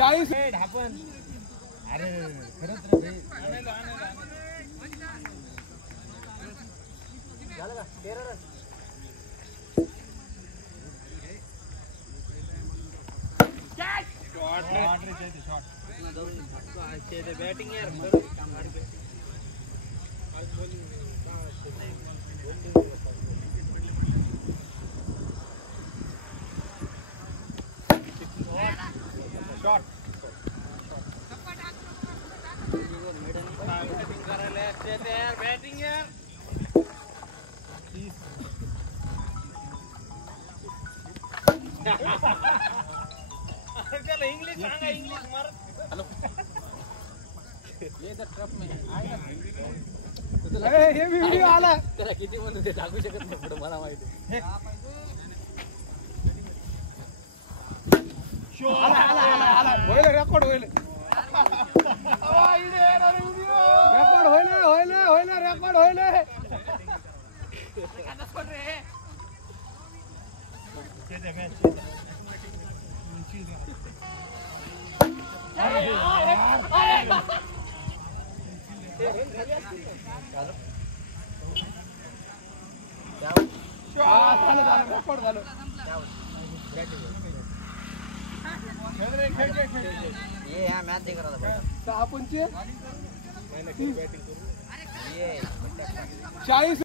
40 ढापण अरे खरंच रे झालं का 13 रन शॉट बैटिंग यार शॉट बैटिंग करायला अच्छे थे यार बैटिंग यार चल इंग्लिश सांगा इंग्लिश मार हेलो ये तर ट्रफ में आहे हे व्हिडिओ आला त्याला किती म्हणतो ते टाकू शकत नाही पुढे मला माहिती आला होईल रेकॉर्ड होईल रेकॉर्ड होईल रेकॉर्ड होईल रेकॉर्ड झालं ये यहाँ मैच देख रहा था 6 पंचे 40